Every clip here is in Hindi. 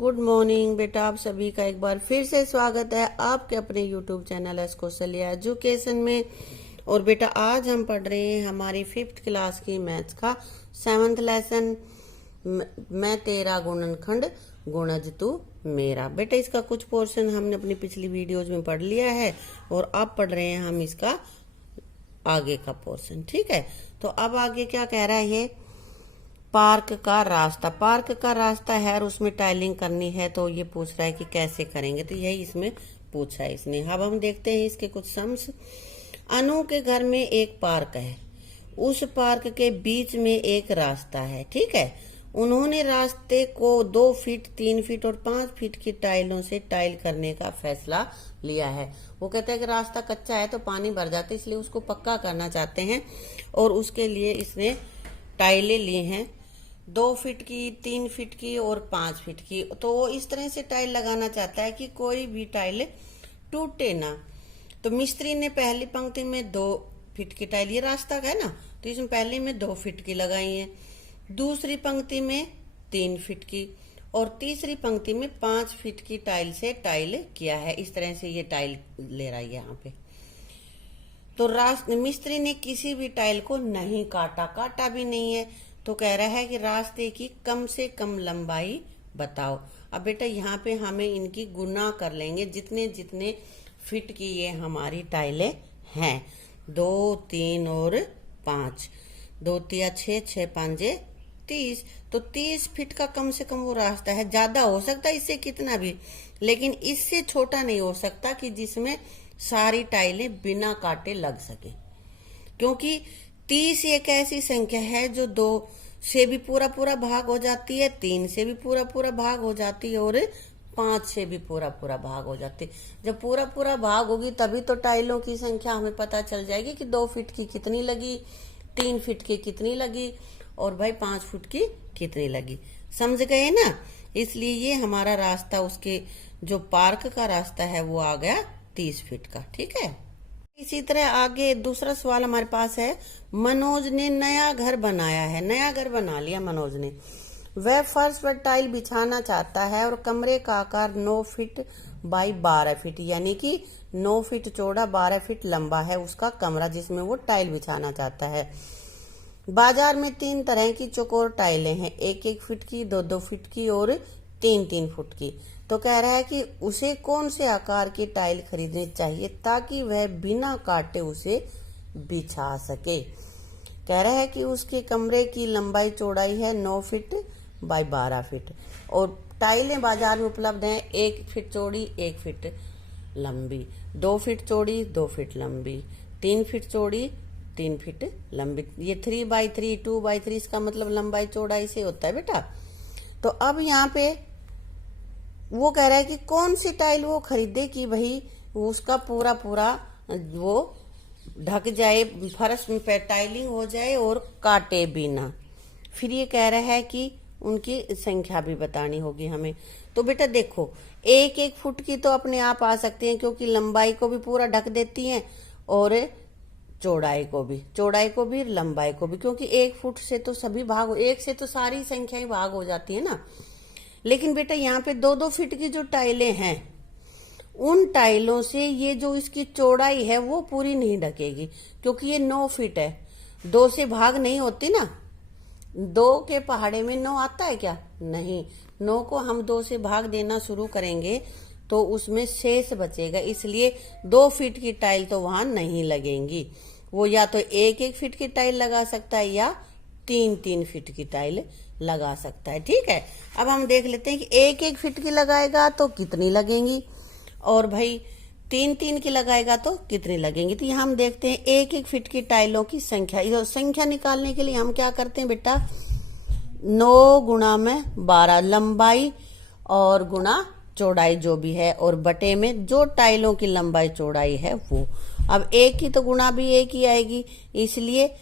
गुड मॉर्निंग बेटा। आप सभी का एक बार फिर से स्वागत है आपके अपने YouTube channel S Kaushalya education में। और बेटा आज हम पढ़ रहे हैं हमारी 5th क्लास की मैथ्स का 7th लेसन, मैं तेरा गुणनखंड गुणज तू मेरा। बेटा इसका कुछ पोर्शन हमने अपनी पिछली वीडियोज में पढ़ लिया है और अब पढ़ रहे हैं हम इसका आगे का पोर्शन। ठीक है, तो अब आगे क्या कह रहा है ये, पार्क का रास्ता। पार्क का रास्ता है और उसमें टाइलिंग करनी है, तो ये पूछ रहा है कि कैसे करेंगे, तो यही इसमें पूछा है इसने। अब हम देखते हैं इसके कुछ सम्स। अनु के घर में एक पार्क है, उस पार्क के बीच में एक रास्ता है। ठीक है, उन्होंने रास्ते को 2 फीट, 3 फीट और 5 फीट की टाइलों से टाइल करने का फैसला लिया है। वो कहते हैं कि रास्ता कच्चा है तो पानी भर जाता है, इसलिए उसको पक्का करना चाहते हैं और उसके लिए इसने टाइलें ली हैं 2 फीट की, 3 फीट की और 5 फीट की। तो वो इस तरह से टाइल लगाना चाहता है कि कोई भी टाइल टूटे ना। तो मिस्त्री ने पहली पंक्ति में 2 फीट की टाइल, ये रास्ता है ना, तो इसमें पहले में 2 फीट की लगाई है, दूसरी पंक्ति में 3 फीट की और तीसरी पंक्ति में 5 फीट की टाइल से टाइल किया है। इस तरह से ये टाइल ले रहा है यहाँ पे। तो मिस्त्री ने किसी भी टाइल को नहीं काटा भी नहीं है, तो कह रहा है कि रास्ते की कम से कम लंबाई बताओ। अब बेटा यहाँ पे हमें इनकी गुना कर लेंगे, जितने जितने फीट की ये हमारी टाइलें हैं, 2, 3 और 5, 2 तिया 6, 6 5 30, तो 30 फीट का कम से कम वो रास्ता है। ज्यादा हो सकता है इससे कितना भी, लेकिन इससे छोटा नहीं हो सकता कि जिसमें सारी टाइलें बिना काटे लग सके, क्योंकि 30 एक ऐसी संख्या है जो 2 से भी पूरा पूरा भाग हो जाती है, 3 से भी पूरा पूरा भाग हो जाती है और 5 से भी पूरा पूरा भाग हो जाती है। जब पूरा पूरा भाग होगी तभी तो टाइलों की संख्या हमें पता चल जाएगी कि 2 फीट की कितनी लगी, 3 फीट की कितनी लगी और भाई 5 फीट की कितनी लगी। समझ गए ना? इसलिए ये हमारा रास्ता, उसके जो पार्क का रास्ता है वो आ गया 30 फीट का। ठीक है, इसी तरह आगे दूसरा सवाल हमारे पास है, मनोज ने नया घर बनाया है। नया घर बना लिया मनोज ने, वह फर्श पर टाइल बिछाना चाहता है और कमरे का आकार 9 फीट बाई 12 फीट, यानी कि 9 फीट चौड़ा 12 फीट लंबा है उसका कमरा जिसमें वो टाइल बिछाना चाहता है। बाजार में 3 तरह की चौकोर टाइलें हैं, 1-1 फीट की, 2-2 फीट की और 3-3 फुट की। तो कह रहा है कि उसे कौन से आकार की टाइल खरीदनी चाहिए ताकि वह बिना काटे उसे बिछा सके। कह रहा है कि उसके कमरे की लंबाई चौड़ाई है 9 फीट बाई 12 फीट और टाइलें बाजार में उपलब्ध हैं 1 फीट चौड़ी, 1 फीट लंबी, 2 फीट चौड़ी, 2 फीट लंबी, 3 फीट चौड़ी, 3 फीट लंबी। ये 3x3, 2x3, इसका मतलब लंबाई चौड़ाई से होता है बेटा। तो अब यहाँ पे वो कह रहा है कि कौन सी टाइल वो खरीदे कि भाई उसका पूरा पूरा वो ढक जाए, फर्श पे टाइलिंग हो जाए और काटे भी ना। फिर ये कह रहा है कि उनकी संख्या भी बतानी होगी हमें। तो बेटा देखो, 1-1 फुट की तो अपने आप आ सकती हैं क्योंकि लंबाई को भी पूरा ढक देती हैं और चौड़ाई को भी लंबाई को भी, क्योंकि 1 फुट से तो सभी भाग, 1 से तो सारी संख्याएं भाग हो जाती है ना। लेकिन बेटा यहाँ पे 2-2 फीट की जो टाइलें हैं, उन टाइलों से ये जो इसकी चौड़ाई है वो पूरी नहीं ढकेगी, क्योंकि ये 9 फीट है। 2 से भाग नहीं होती ना, 2 के पहाड़े में 9 आता है क्या? नहीं, 9 को हम 2 से भाग देना शुरू करेंगे तो उसमें शेष बचेगा, इसलिए 2 फीट की टाइल तो वहां नहीं लगेंगी। वो या तो 1-1 फीट की टाइल लगा सकता है या 3-3 फीट की टाइल लगा सकता है। ठीक है, अब हम देख लेते हैं कि 1-1 फीट की लगाएगा तो कितनी लगेंगी और भाई 3-3 की लगाएगा तो कितनी लगेंगी। तो यहाँ हम देखते हैं 1-1 फीट की टाइलों की संख्या। संख्या निकालने के लिए हम क्या करते हैं बेटा, 9 गुणा में 12 लंबाई और गुणा चौड़ाई जो भी है और बटे में जो टाइलों की लंबाई चौड़ाई है वो। अब 1 की तो गुणा भी 1 ही आएगी, इसलिए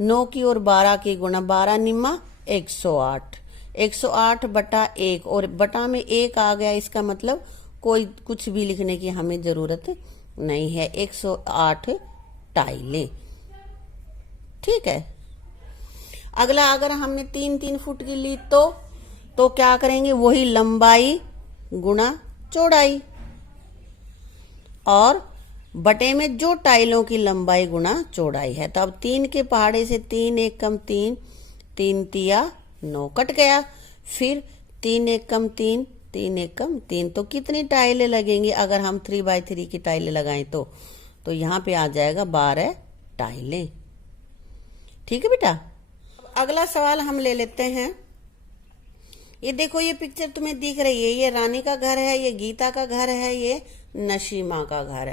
9 की और 12 की गुणा 12 निम्मा 108, 108 बटा 1 और बटा में 1 आ गया, इसका मतलब कोई कुछ भी लिखने की हमें जरूरत नहीं है, 108 टाइलें। ठीक है, अगला अगर हमने 3-3 फुट की ली तो तो क्या करेंगे, वही लंबाई गुणा चौड़ाई, और बटे में जो टाइलों की लंबाई गुणा चौड़ाई है। तो अब 3 के पहाड़े से 3 एक कम 3, 3 तिया 9 कट गया। फिर 3 एक कम 3, 3 एक कम 3, तो कितनी टाइलें लगेंगी अगर हम 3x3 की टाइलें लगाएं तो यहाँ पे आ जाएगा 12 टाइलें। ठीक है बेटा। अगला सवाल हम ले लेते हैं। ये देखो, ये पिक्चर तुम्हें दिख रही है, ये रानी का घर है, ये गीता का घर है, ये नसीमा का घर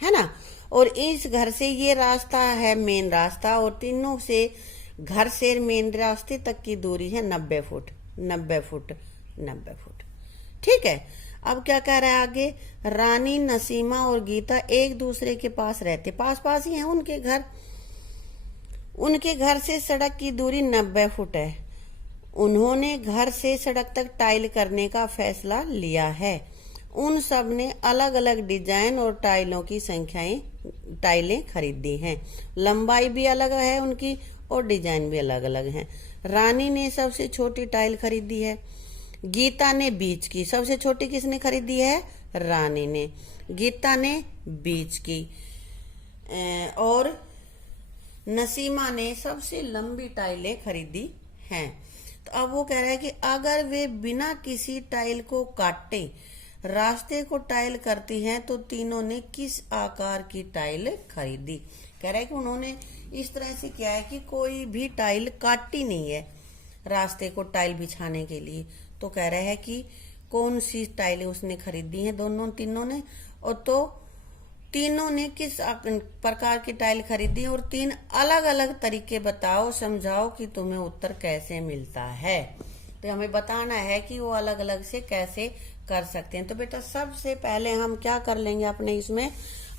है ना। और इस घर से ये रास्ता है मेन रास्ता, और तीनों से घर से मेन रास्ते तक की दूरी है 90 फुट 90 फुट 90 फुट। ठीक है। अब क्या कह रहा है आगे, रानी, नसीमा और गीता एक दूसरे के पास रहते, पास पास ही हैं उनके घर। उनके घर से सड़क की दूरी 90 फुट है। उन्होंने घर से सड़क तक टाइल करने का फैसला लिया है। उन सब ने अलग अलग डिजाइन और टाइलों की टाइलें खरीदी हैं। लंबाई भी अलग है उनकी और डिजाइन भी अलग अलग है। रानी ने सबसे छोटी टाइल खरीदी है, गीता ने बीच की। सबसे छोटी किसने खरीदी है, रानी ने। गीता ने बीच की, और नसीमा ने सबसे लंबी टाइलें खरीदी हैं। तो अब वो कह रहा है कि अगर वे बिना किसी टाइल को काटे रास्ते को टाइल करती हैं तो तीनों ने किस आकार की टाइल खरीदी। कह रहा है कि उन्होंने इस तरह से किया है कि कोई भी टाइल काटी नहीं है रास्ते को टाइल बिछाने के लिए। तो कह रहा है कि कौन सी टाइलें उसने खरीदी हैं, तीनों ने, और तो तीनों ने किस प्रकार की टाइल खरीदी, और 3 अलग अलग तरीके बताओ, समझाओ कि तुम्हें उत्तर कैसे मिलता है। तो हमें बताना है कि वो अलग अलग से कैसे कर सकते हैं। तो बेटा सबसे पहले हम क्या कर लेंगे अपने इसमें,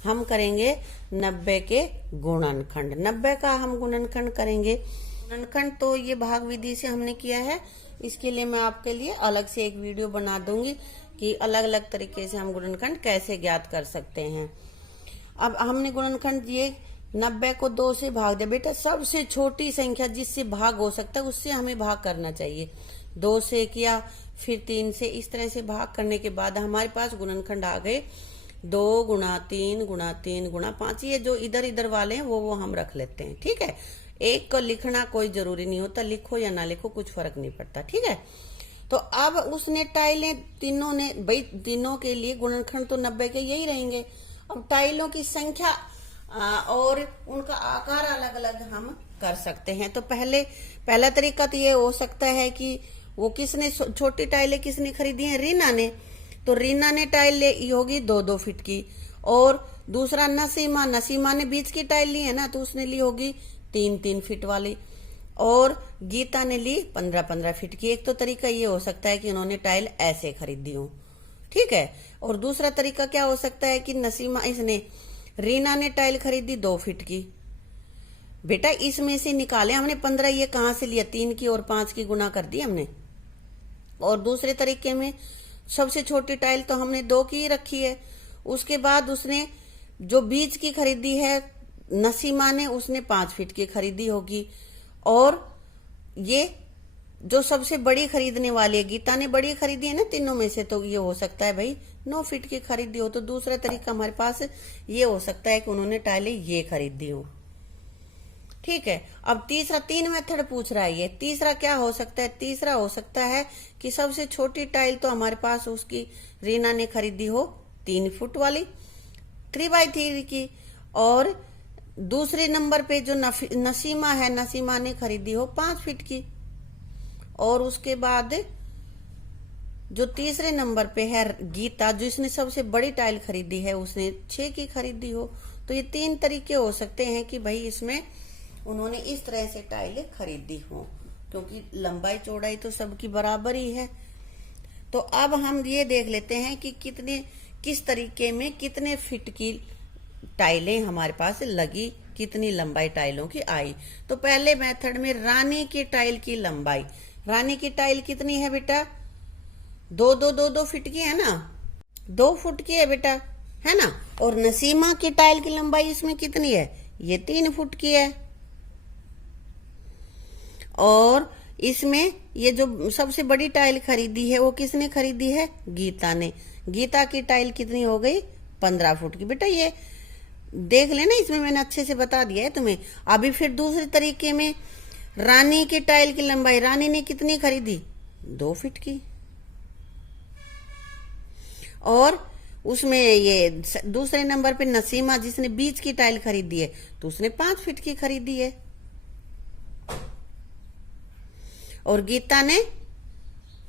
हम करेंगे 90 के गुणनखंड। 90 का हम गुणनखंड करेंगे। गुणनखंड तो ये भाग विधि से हमने किया है, इसके लिए मैं आपके लिए अलग से एक वीडियो बना दूंगी कि अलग अलग तरीके से हम गुणनखंड कैसे ज्ञात कर सकते हैं। अब हमने गुणनखंड ये 90 को 2 से भाग दिया। बेटा सबसे छोटी संख्या जिससे भाग हो सकता है उससे हमें भाग करना चाहिए। 2 से किया, फिर 3 से, इस तरह से भाग करने के बाद हमारे पास गुणनखंड आ गए 2 गुणा 3 गुणा 3 गुणा 5। ये जो इधर इधर वाले हैं वो हम रख लेते हैं। ठीक है। एक को लिखना कोई जरूरी नहीं होता, लिखो या ना लिखो कुछ फर्क नहीं पड़ता। ठीक है। तो अब उसने टाइलें तीनों ने, भाई तीनों के लिए गुणनखंड तो 90 के यही रहेंगे। अब टाइलों की संख्या और उनका आकार अलग अलग हम कर सकते हैं। तो पहला तरीका तो ये हो सकता है कि वो किसने छोटी टाइलें किसने खरीदी हैं, रीना ने। तो रीना ने टाइल ली होगी 2-2 फीट की। और दूसरा नसीमा ने बीच की टाइल ली है ना, तो उसने ली होगी 3-3 फीट वाली। और गीता ने ली 15-15 फीट की। एक तो तरीका ये हो सकता है कि उन्होंने टाइल ऐसे खरीदी हो। ठीक है। और दूसरा तरीका क्या हो सकता है कि रीना ने टाइल खरीदी 2 फीट की। बेटा इसमें से निकाले हमने 15, ये कहां से लिया, 3 की और 5 की गुना कर दी हमने। और दूसरे तरीके में सबसे छोटी टाइल तो हमने 2 की रखी है। उसके बाद उसने जो बीच की खरीदी है नसीमा ने, उसने 5 फीट की खरीदी होगी। और ये जो सबसे बड़ी खरीदने वाली है गीता ने बड़ी खरीदी है ना तीनों में से, तो ये हो सकता है भाई 9 फीट की खरीदी हो। तो दूसरा तरीका हमारे पास ये हो सकता है कि उन्होंने टाइलें ये खरीदी हो। ठीक है। अब तीसरा 3 मेथड पूछ रहा है ये। तीसरा क्या हो सकता है, तीसरा हो सकता है कि सबसे छोटी टाइल तो हमारे पास उसकी रीना ने खरीदी हो 3 फुट वाली 3x3 की। और दूसरे नंबर पे जो नसीमा है, नसीमा ने खरीदी हो 5 फीट की। और उसके बाद जो तीसरे नंबर पे है गीता, जिसने सबसे बड़ी टाइल खरीदी है, उसने 6 की खरीदी हो। तो ये 3 तरीके हो सकते हैं कि भाई इसमें उन्होंने इस तरह से टाइलें खरीदी हो, क्योंकि लंबाई चौड़ाई तो सबकी बराबर ही है। तो अब हम ये देख लेते हैं कि किस तरीके में कितने फीट की टाइलें हमारे पास लगी, कितनी लंबाई टाइलों की आई। तो पहले मेथड में रानी की टाइल की लंबाई, रानी की टाइल कितनी है बेटा, 2 फीट की है ना, 2 फुट की है बेटा, है ना। और नसीमा की टाइल की लंबाई इसमें कितनी है, ये 3 फुट की है। और इसमें ये जो सबसे बड़ी टाइल खरीदी है वो किसने खरीदी है? गीता ने। गीता की टाइल कितनी हो गई? 15 फुट की। बेटा ये देख लेना, इसमें मैंने अच्छे से बता दिया है तुम्हें। अभी फिर दूसरे तरीके में रानी की टाइल की लंबाई रानी ने कितनी खरीदी? 2 फीट की। और उसमें ये दूसरे नंबर पे नसीमा जिसने बीच की टाइल खरीदी है तो उसने 5 फीट की खरीदी है। और गीता ने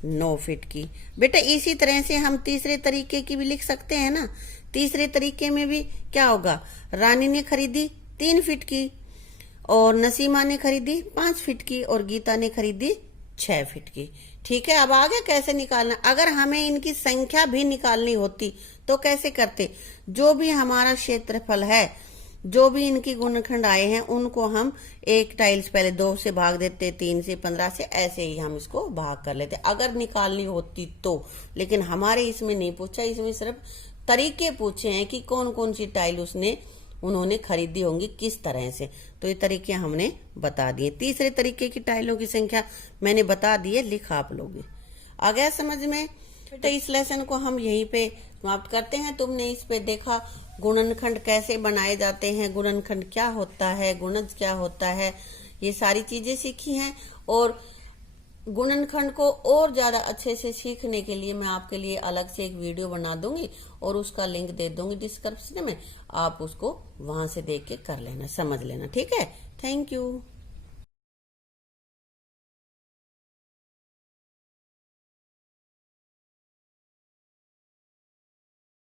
9 फीट की। बेटा इसी तरह से हम तीसरे तरीके की भी लिख सकते हैं ना। तीसरे तरीके में भी क्या होगा? रानी ने खरीदी 3 फीट की और नसीमा ने खरीदी 5 फीट की और गीता ने खरीदी 6 फीट की। ठीक है, अब आगे कैसे निकालना? अगर हमें इनकी संख्या भी निकालनी होती तो कैसे करते? जो भी हमारा क्षेत्रफल है, जो भी इनकी गुणनखंड आए हैं उनको हम एक टाइल्स पहले 2 से भाग देते, 3 से, 15 से, ऐसे ही हम इसको भाग कर लेते अगर निकालनी होती तो। लेकिन हमारे इसमें नहीं पूछा, इसमें सिर्फ तरीके पूछे हैं कि कौन कौन सी टाइल उन्होंने खरीदी होंगी किस तरह से। तो ये तरीके हमने बता दिए। तीसरे तरीके की टाइलों की संख्या मैंने बता दी है, लिख आप लोगे। आ गया समझ में? तो इस लेसन को हम यहीं पे समाप्त करते हैं। तुमने इस पे देखा गुणनखंड कैसे बनाए जाते हैं, गुणनखंड क्या होता है, गुणज क्या होता है, ये सारी चीजें सीखी हैं। और गुणनखंड को और ज्यादा अच्छे से सीखने के लिए मैं आपके लिए अलग से एक वीडियो बना दूंगी और उसका लिंक दे दूंगी डिस्क्रिप्शन में। आप उसको वहां से देख के कर लेना, समझ लेना। ठीक है, थैंक यू।